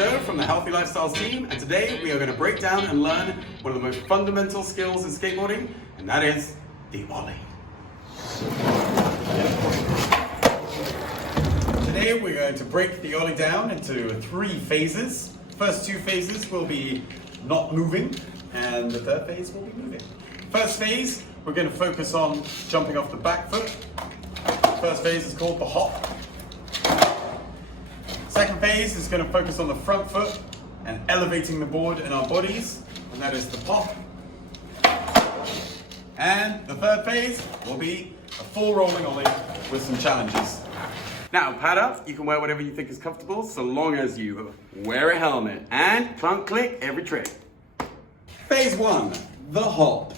show from the Healthy Lifestyles team, and today we are going to break down and learn one of the most fundamental skills in skateboarding, and that is the Ollie. Today we're going to break the Ollie down into 3 phases. First 2 phases will be not moving, and the third phase will be moving. First phase, we're going to focus on jumping off the back foot. First phase is called the hop. Second phase is going to focus on the front foot and elevating the board in our bodies, and that is the pop. And the third phase will be a full rolling Ollie with some challenges. Now, pad up, you can wear whatever you think is comfortable so long as you wear a helmet and can't click every trick. Phase 1, the hop.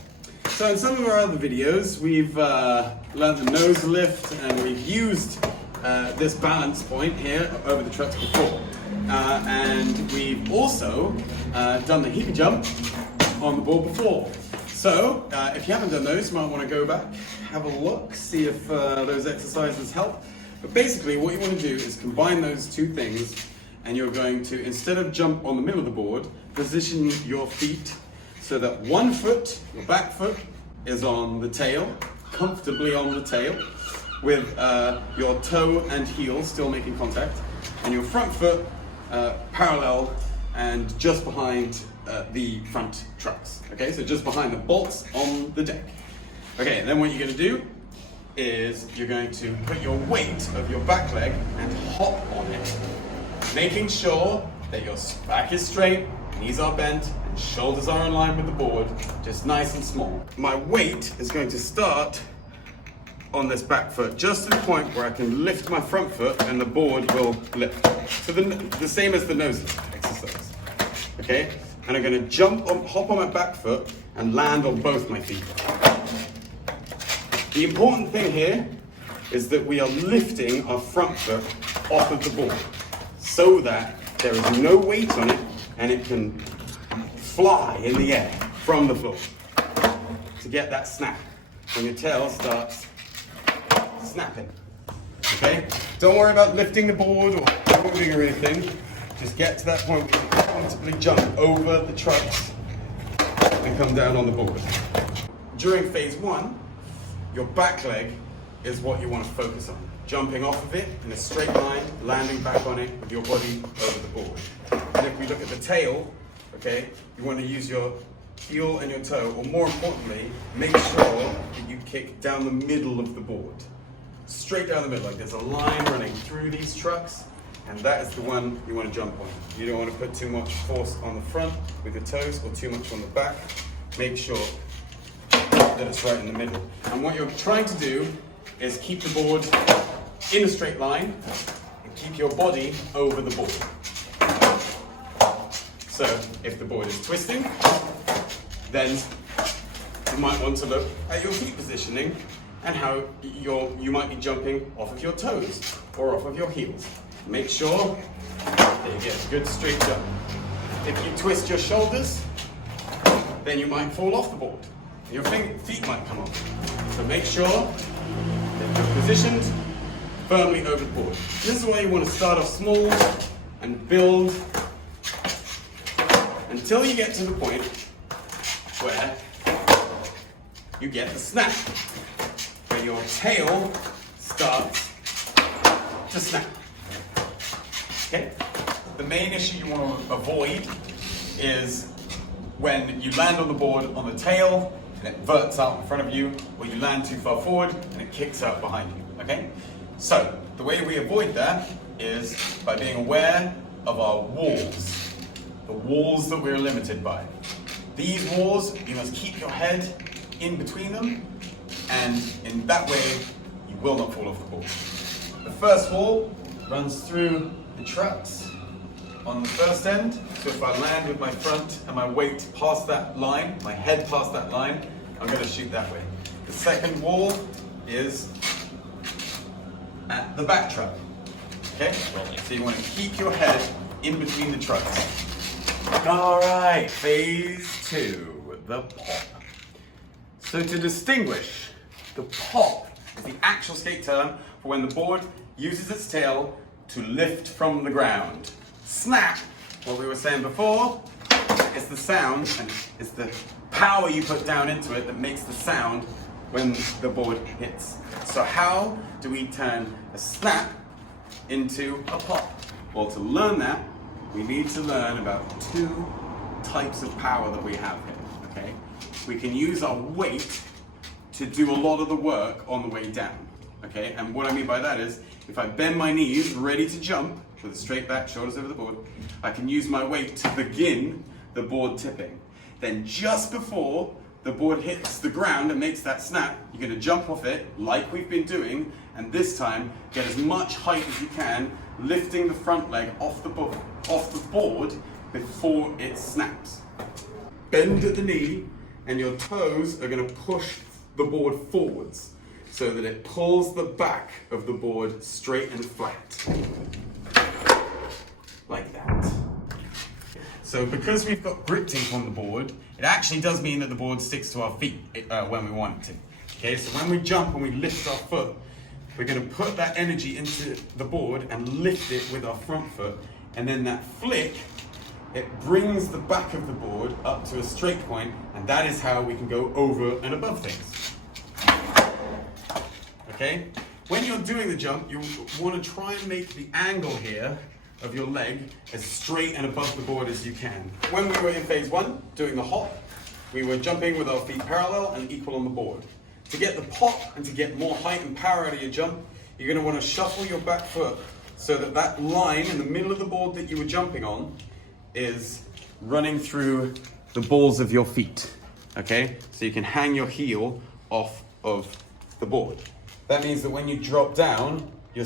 So in some of our other videos, we've learned the nose lift and we've used this balance point here over the trucks before. And we've also done the heavy jump on the board before. So if you haven't done those, you might want to go back, have a look, see if those exercises help. But basically what you want to do is combine those 2 things, and you're going to, instead of jump on the middle of the board, position your feet so that one foot, your back foot, is on the tail, comfortably on the tail, with your toe and heel still making contact, and your front foot parallel and just behind the front trucks. Okay, so just behind the bolts on the deck. Okay, and then what you're going to do is you're going to put your weight of your back leg and hop on it, making sure that your back is straight, knees are bent, and shoulders are in line with the board, just nice and small. My weight is going to start on this back foot, just to the point where I can lift my front foot and the board will lift. So the same as the nose lift exercise. Okay? And I'm going to hop on my back foot and land on both my feet. The important thing here is that we are lifting our front foot off of the board so that there is no weight on it and it can fly in the air from the floor to get that snap when your tail starts snapping. Okay? Don't worry about lifting the board or moving or anything. Just get to that point where you can comfortably jump over the trucks and come down on the board. During phase 1, your back leg is what you want to focus on. Jumping off of it in a straight line, landing back on it with your body over the board. And if we look at the tail, okay, you want to use your heel and your toe, or more importantly, make sure that you kick down the middle of the board. Straight down the middle, like there's a line running through these trucks, and that is the one you want to jump on. You don't want to put too much force on the front with your toes or too much on the back. Make sure that it's right in the middle. And what you're trying to do is keep the board in a straight line and keep your body over the board. So if the board is twisting, then you might want to look at your feet positioning and how you might be jumping off of your toes or off of your heels. Make sure that you get a good straight jump. If you twist your shoulders, then you might fall off the board. Your feet might come off. So make sure that you're positioned firmly over the board. This is why you want to start off small and build until you get to the point where you get the snap, where your tail starts to snap. Okay? The main issue you want to avoid is when you land on the board on the tail and it verts out in front of you, or you land too far forward and it kicks out behind you, okay? So, the way we avoid that is by being aware of our walls, the walls that we're limited by. These walls, you must keep your head in between them, and in that way, you will not fall off the board. The first wall runs through the trucks on the first end, so if I land with my front and my weight past that line, my head past that line, I'm going to shoot that way. The second wall is at the back truck. Okay? So you want to keep your head in between the trucks. Alright, phase 2, the pop. So to distinguish, the pop is the actual skate term for when the board uses its tail to lift from the ground. Snap what we were saying before, it's the sound and it's the power you put down into it that makes the sound when the board hits. So how do we turn a snap into a pop? Well, to learn that, we need to learn about two types of power that we have here, okay? We can use our weight to do a lot of the work on the way down, okay? And what I mean by that is, if I bend my knees, ready to jump, with a straight back, shoulders over the board, I can use my weight to begin the board tipping. Then just before the board hits the ground and makes that snap, you're gonna jump off it like we've been doing, and this time get as much height as you can, lifting the front leg off the board before it snaps. Bend at the knee, and your toes are gonna push the board forwards so that it pulls the back of the board straight and flat. Like that. So because we've got grip tape on the board, it actually does mean that the board sticks to our feet when we want it to. Okay, so when we jump and we lift our foot, we're going to put that energy into the board and lift it with our front foot, and then that flick, it brings the back of the board up to a straight point, and that is how we can go over and above things. Okay? When you're doing the jump, you want to try and make the angle here of your leg as straight and above the board as you can. When we were in phase one, doing the hop, we were jumping with our feet parallel and equal on the board. To get the pop and to get more height and power out of your jump, you're going to want to shuffle your back foot so that that line in the middle of the board that you were jumping on is running through the balls of your feet. Okay? So you can hang your heel off of the board. That means that when you drop down, you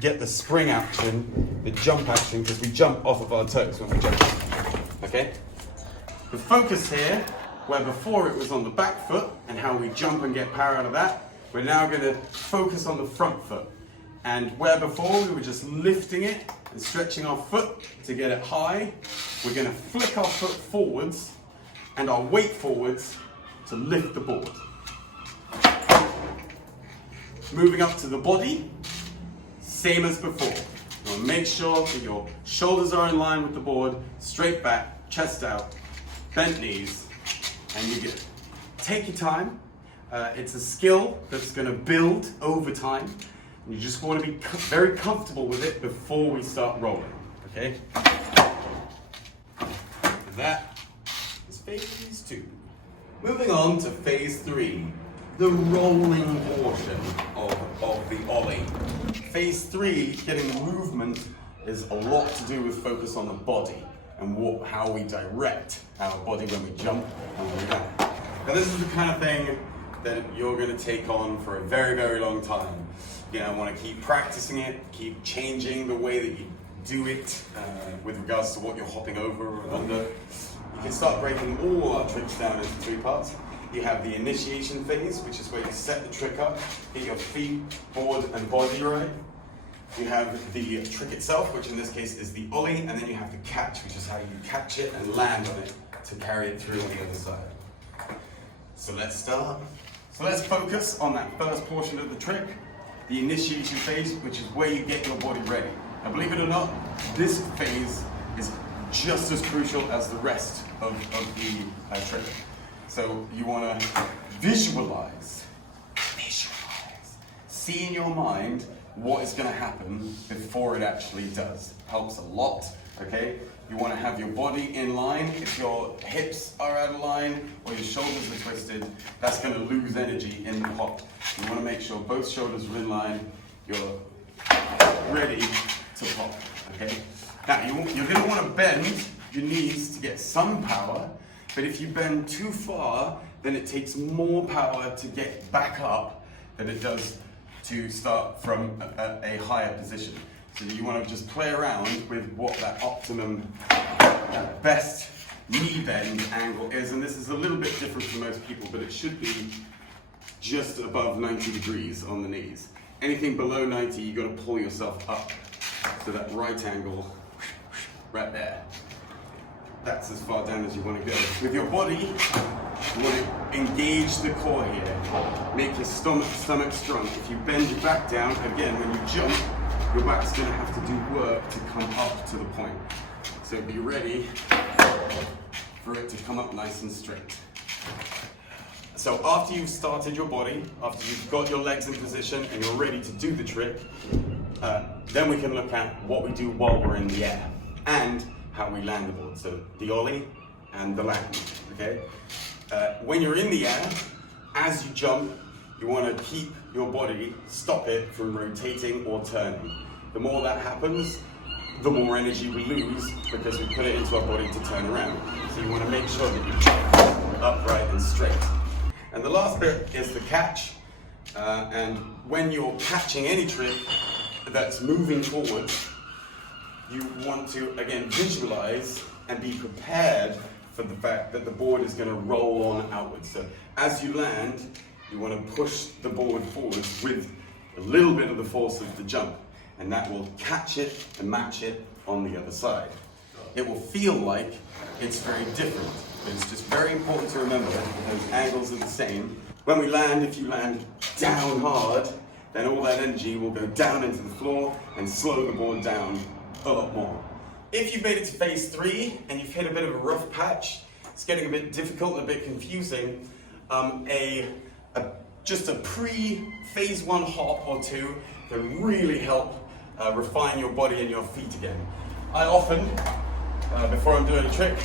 get the spring action, the jump action, because we jump off of our toes when we jump. Okay? The focus here, where before it was on the back foot and how we jump and get power out of that, we're now going to focus on the front foot. And where before we were just lifting it and stretching our foot to get it high, we're going to flick our foot forwards and our weight forwards to lift the board. Moving up to the body, same as before. You want to make sure that your shoulders are in line with the board, straight back, chest out, bent knees, and you're good. Take your time. It's a skill that's going to build over time. And you just want to be very comfortable with it before we start rolling, okay? And that is phase 2. Moving on to phase 3, the rolling portion of the Ollie. Phase 3, getting the movement, is a lot to do with focus on the body and how we direct our body when we jump and when we run. Now this is the kind of thing that you're going to take on for a very, very long time. You know, want to keep practicing it, keep changing the way that you do it with regards to what you're hopping over or under. You can start breaking all our tricks down into 3 parts. You have the initiation phase, which is where you set the trick up, get your feet, board, and body right. You have the trick itself, which in this case is the Ollie, and then you have the catch, which is how you catch it and land on it to carry it through on the other side. So let's start. So let's focus on that first portion of the trick, the initiation phase, which is where you get your body ready. Now believe it or not, this phase is just as crucial as the rest of the trick. So you want to visualize, see in your mind what is going to happen before it actually does. Helps a lot, okay? You want to have your body in line. If your hips are out of line or your shoulders are twisted, that's going to lose energy in the hop. You want to make sure both shoulders are in line. You're ready to pop, okay? Now, you're going to want to bend your knees to get some power, but if you bend too far, then it takes more power to get back up than it does to start from a higher position. So you want to just play around with what that optimum, best knee bend angle is. And this is a little bit different for most people, but it should be just above 90 degrees on the knees. Anything below 90, you've got to pull yourself up. So that right angle, right there. That's as far down as you want to go. With your body, you want to engage the core here. Make your stomach strong. If you bend your back down, again, when you jump, your back's going to have to do work to come up to the point. So be ready for it to come up nice and straight. So after you've started your body, after you've got your legs in position and you're ready to do the trick, then we can look at what we do while we're in the air and how we land the board. So the ollie and the land, okay? When you're in the air, as you jump, you want to keep your body, stop it from rotating or turning. The more that happens, the more energy we lose because we put it into our body to turn around. So you want to make sure that you jump upright and straight. And the last bit is the catch. And when you're catching any trick that's moving forward, you want to, again, visualize and be prepared for the fact that the board is going to roll on outwards. So as you land, you want to push the board forwards with a little bit of the force of the jump, and that will catch it and match it on the other side. It will feel like it's very different, but it's just very important to remember that those angles are the same. When we land, if you land down hard, then all that energy will go down into the floor and slow the board down a lot more. If you've made it to phase 3 and you've hit a bit of a rough patch, it's getting a bit difficult and a bit confusing, just a pre-phase 1 hop or 2 can really help refine your body and your feet again. I often, before I'm doing a trick,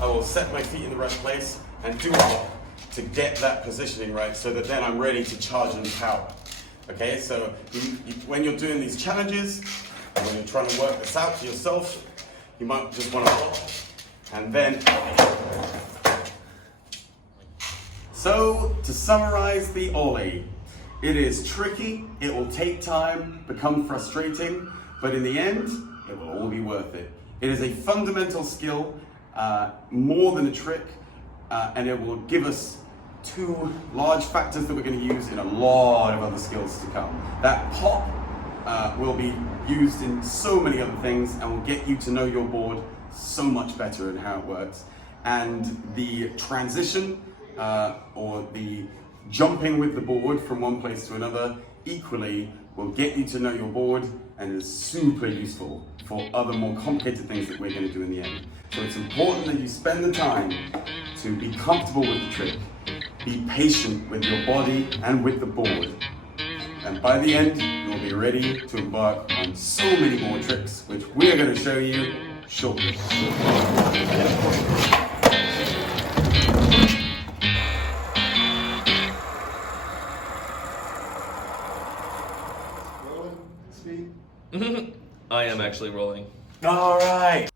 I will set my feet in the right place and do a hop to get that positioning right so that then I'm ready to charge in power. Okay, so when you're doing these challenges, when you're trying to work this out for yourself, you might just want to hop and then. So, to summarize the ollie, it is tricky, it will take time, become frustrating, but in the end, it will all be worth it. It is a fundamental skill, more than a trick, and it will give us 2 large factors that we're going to use in a lot of other skills to come. That pop will be used in so many other things and will get you to know your board so much better and how it works. And the transition, or the jumping with the board from one place to another, equally will get you to know your board and is super useful for other more complicated things that we're going to do in the end. So it's important that you spend the time to be comfortable with the trick, be patient with your body and with the board, and by the end you'll be ready to embark on so many more tricks which we're going to show you shortly. I am actually rolling. All right.